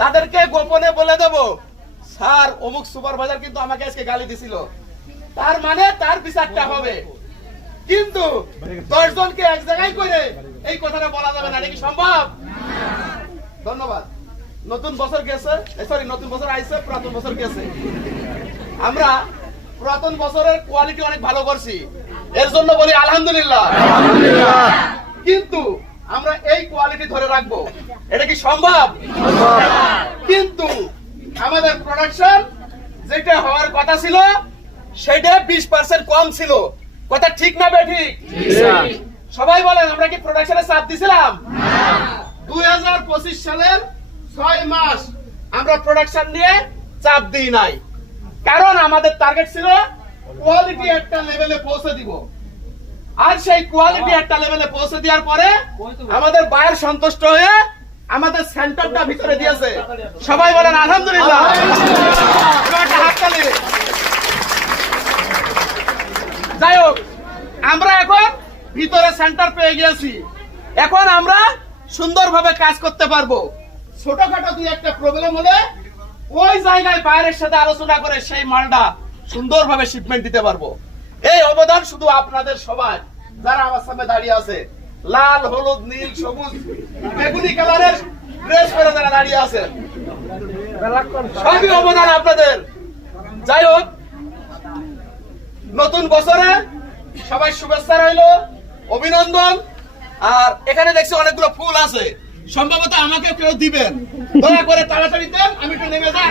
তাদেরকে গোপনে বলে দেব, স্যার অমুক সুপারভাইজার কিন্তু আমাকে আজকে গালি দিছিল, তার মানে তার বিচারটা হবে। কিন্তু 10 জনকে এক জায়গায় করে এই কথাটা বলা যাবে না, এটা কি সম্ভব? ধন্যবাদ। নতুন বছর গেছে, সরি নতুন বছর আইছে, পুরাতন বছর গেছে। আমরা পুরাতন বছরের কোয়ালিটি অনেক ভালো করছি, এর জন্য বলি আলহামদুলিল্লাহ। কিন্তু আমরা এই কোয়ালিটি ধরে রাখবো, এটা কি সম্ভব? কিন্তু আমাদের প্রোডাকশন যেটা হওয়ার কথা ছিল সেটা 20% কম ছিল। কথা ঠিক না বেঠিক? সবাই বলেন, আমরা কি প্রোডাকশনে চাপ দিছিলাম? 2025 সালের 6 মাস আমরা প্রোডাকশন নিয়ে চাপ দিই নাই, কারণ আমাদের টার্গেট ছিল কোয়ালিটি একটা লেভেলে পৌঁছে দিব। আর সেই কোয়ালিটি একটা লেভেলে পৌঁছে দেওয়ার পরে আমাদের বায়ার সন্তুষ্ট হয়ে আমাদের সেন্টারটা ভিতরে দিয়েছে। সবাই বলেন আলহামদুলিল্লাহ। যাই হোক, আমরা এখন ভিতরে সেন্টার পেয়ে গিয়েছি, এখন আমরা সুন্দরভাবে কাজ করতে পারবো। ছোটখাটো দুই একটা প্রবলেম হলে ওই জায়গায় বাইরের সাথে আলোচনা করে সেই মালটা সুন্দরভাবে শিপমেন্ট দিতে পারবো। এই অবদান শুধু আপনাদের সবাই যারা আমার সামনে দাঁড়িয়ে আছে, লাল, হলুদ, নীল, সবুজ, বেগুনি কালারের ড্রেস পরে যারা দাঁড়িয়ে আছে, সবই অবদান আপনাদের। যাই হোক, নতুন বছরে সবাই শুভেচ্ছা রইল, অভিনন্দন। আর এখানে দেখছি অনেকগুলো ফুল আছে, সম্ভবত আমাকে কেউ দিবেন, দয়া করে তাড়াতাড়ি দেন, আমি একটু নেমে যাই।